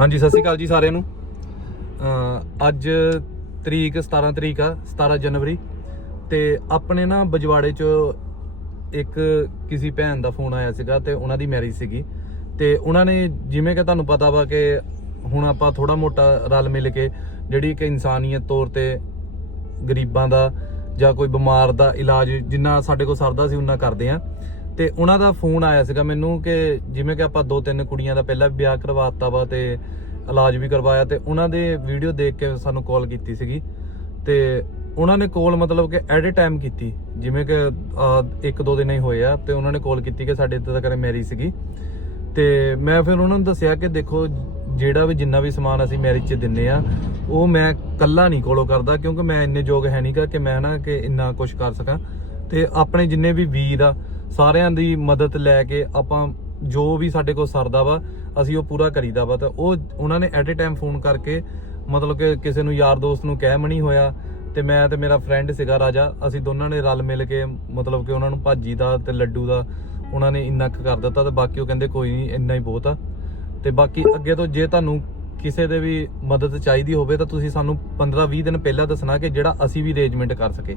ਹਾਂਜੀ, ਸਤਿ ਸ਼੍ਰੀ ਅਕਾਲ ਜੀ ਸਾਰਿਆਂ ਨੂੰ। ਅੱਜ ਤਰੀਕ 17 ਤਰੀਕ ਆ 17 ਜਨਵਰੀ। ਤੇ ਆਪਣੇ ਨਾ ਬਜਵਾੜੇ ਚ ਇੱਕ ਕਿਸੇ ਭੈਣ ਦਾ ਫੋਨ ਆਇਆ ਸੀਗਾ ਤੇ ਉਹਨਾਂ ਦੀ ਮੈਰਿਜ ਸੀਗੀ। ਤੇ ਉਹਨਾਂ ਨੇ ਜਿਵੇਂ ਕਿ ਤੁਹਾਨੂੰ ਪਤਾ ਵਾ ਕਿ ਹੁਣ ਆਪਾਂ ਥੋੜਾ ਮੋਟਾ ਰਲ ਮਿਲ ਕੇ ਜਿਹੜੀ ਇੱਕ ਇਨਸਾਨੀਅਤ ਤੌਰ ਤੇ ਗਰੀਬਾਂ ਦਾ ਜਾਂ ਕੋਈ ਬਿਮਾਰ ਦਾ ਇਲਾਜ ਜਿੰਨਾ ਸਾਡੇ ਕੋਲ ਸਰਦਾ ਸੀ ਉਹਨਾਂ ਕਰਦੇ ਆ। ਤੇ ਉਹਨਾਂ ਦਾ ਫੋਨ ਆਇਆ ਸੀਗਾ ਮੈਨੂੰ ਕਿ ਜਿਵੇਂ ਕਿ ਆਪਾਂ ਦੋ ਤਿੰਨ ਕੁੜੀਆਂ ਦਾ ਪਹਿਲਾਂ ਵੀ ਵਿਆਹ ਕਰਵਾਤਾ ਵਾ ਤੇ ਇਲਾਜ ਵੀ ਕਰਵਾਇਆ ਤੇ ਉਹਨਾਂ ਦੇ ਵੀਡੀਓ ਦੇਖ ਕੇ ਸਾਨੂੰ ਕਾਲ ਕੀਤੀ ਸੀਗੀ ਤੇ ਉਹਨਾਂ ਨੇ ਕਾਲ ਮਤਲਬ ਕਿ ਐਟ ਅ ਟਾਈਮ ਕੀਤੀ, ਜਿਵੇਂ ਕਿ ਇੱਕ ਦੋ ਦਿਨ ਹੀ ਹੋਏ ਆ ਤੇ ਉਹਨਾਂ ਨੇ ਕਾਲ ਕੀਤੀ ਕਿ ਸਾਡੇ ਇੱਥੇ ਦਾ ਕਰੇ ਮੈਰਿਜ ਸੀਗੀ ਤੇ ਮੈਂ ਫਿਰ ਉਹਨਾਂ ਨੂੰ ਦੱਸਿਆ ਕਿ ਦੇਖੋ ਜਿਹੜਾ ਵੀ ਜਿੰਨਾ ਵੀ ਸਮਾਨ ਅਸੀਂ ਮੈਰਿਜ 'ਚ ਦਿੰਨੇ ਆ, ਉਹ ਮੈਂ ਕੱਲਾ ਨਹੀਂ ਕੋਲੋਂ ਕਰਦਾ ਕਿਉਂਕਿ ਮੈਂ ਇੰਨੇ ਯੋਗ ਹੈ ਨਹੀਂਗਾ ਕਿ ਮੈਂ ਨਾ ਕਿ ਇੰਨਾ ਕੁਝ ਕਰ ਸਕਾਂ ਤੇ ਆਪਣੇ ਜਿੰਨੇ ਵੀ ਵੀਰ ਆ ਸਾਰਿਆਂ ਦੀ ਮਦਦ ਲੈ ਕੇ ਆਪਾਂ ਜੋ ਵੀ ਸਾਡੇ ਕੋਲ ਸਰਦਾ ਵਾ, ਅਸੀਂ ਉਹ ਪੂਰਾ ਕਰੀਦਾ ਵਾ। ਤਾਂ ਉਹ ਉਹਨਾਂ ਨੇ ਐਟ ਅ ਟਾਈਮ ਫੋਨ ਕਰਕੇ ਮਤਲਬ ਕਿ ਕਿਸੇ ਨੂੰ ਯਾਰ ਦੋਸਤ ਨੂੰ ਕਹਿ ਮਣੀ ਹੋਇਆ ਤੇ ਮੈਂ ਤੇ ਮੇਰਾ ਫਰੈਂਡ ਸੀਗਾ ਰਾਜਾ, ਅਸੀਂ ਦੋਨਾਂ ਨੇ ਰਲ ਮਿਲ ਕੇ ਮਤਲਬ ਕਿ ਉਹਨਾਂ ਨੂੰ ਭਾਜੀ ਦਾ ਤੇ ਲੱਡੂ ਦਾ ਉਹਨਾਂ ਨੇ ਇੰਨਾ ਕੁ ਕਰ ਦਿੱਤਾ ਤੇ ਬਾਕੀ ਉਹ ਕਹਿੰਦੇ ਕੋਈ ਨਹੀਂ, ਇੰਨਾ ਹੀ ਬਹੁਤ ਆ। ਤੇ ਬਾਕੀ ਅੱਗੇ ਤੋਂ ਜੇ ਤੁਹਾਨੂੰ ਕਿਸੇ ਦੇ ਵੀ ਮਦਦ ਚਾਹੀਦੀ ਹੋਵੇ ਤਾਂ ਤੁਸੀਂ ਸਾਨੂੰ 15-20 ਦਿਨ ਪਹਿਲਾਂ ਦੱਸਣਾ ਕਿ ਜਿਹੜਾ ਅਸੀਂ ਵੀ ਅਰੇਂਜਮੈਂਟ ਕਰ ਸਕੇ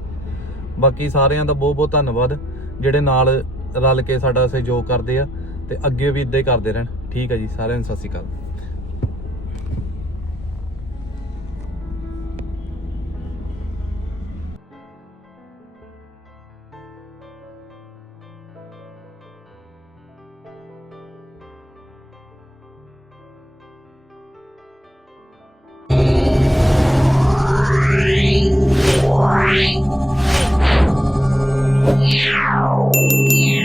ਬਾਕੀ ਸਾਰਿਆਂ ਦਾ ਬਹੁਤ ਬਹੁਤ ਧੰਨਵਾਦ, ਜਿਹੜੇ ਨਾਲ ਰਲ ਕੇ ਸਾਡਾ ਸਹਿਯੋਗ ਕਰਦੇ ਆ ਤੇ ਅੱਗੇ ਵੀ ਇਦਾਂ ਹੀ ਕਰਦੇ ਰਹਿਣ। ਠੀਕ ਹੈ ਜੀ, ਸਾਰਿਆਂ ਨੂੰ ਸਤਿ ਸ਼੍ਰੀ ਅਕਾਲ। Yeah.